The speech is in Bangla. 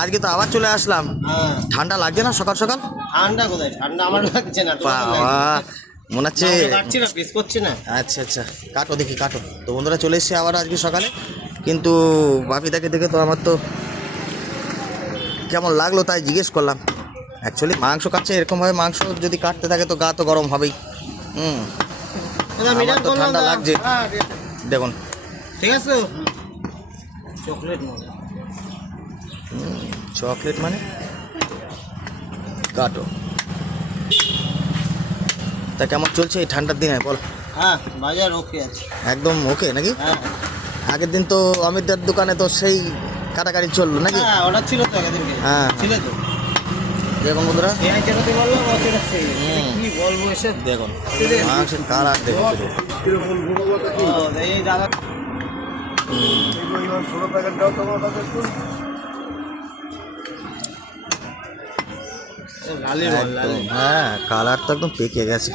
আজকে তো আবার চলে আসলাম। ঠান্ডা লাগছে না সকাল সকাল? ঠান্ডা কোথায়? ঠান্ডা আমার লাগছে না। বাবা মনে হচ্ছে কাটছি না, পিস করছি না। আচ্ছা আচ্ছা, কাটো দেখি কাটো। তো বন্ধুরা চলে এসেছে আবার আজকে সকালে, কিন্তু বাপিদাকে দেখে তো আমার তো কেমন লাগলো তাই জিজ্ঞেস করলাম। অ্যাকচুয়ালি মাংস কাটছে, এরকমভাবে মাংস যদি কাটতে থাকে তো গা তো গরম হবেই। আমার তো ঠান্ডা লাগছে দেখুন। ঠিক আছে, চকলেট মজা। চকলেট মানে কাটো। তা কেমন চলছে এই ঠান্ডার দিনে বল? হ্যাঁ, বাজার ওকে আছে একদম ওকে নাকি? হ্যাঁ, আগের দিন তো অমিতদার দোকানে তো সেই কাটাকাটি চললো নাকি? হ্যাঁ অর্ডার ছিল তো আগের দিনকে। হ্যাঁ ছিল তো। দেখুন বন্ধুরা, এই যেটাতে বললাম ওটা কি বলবো এসব। দেখুন মাংসের কালার দেখুন শুধু। এই দাদা লালি বল, লালি। হ্যাঁ কালার তো একদম পেকে গেছে।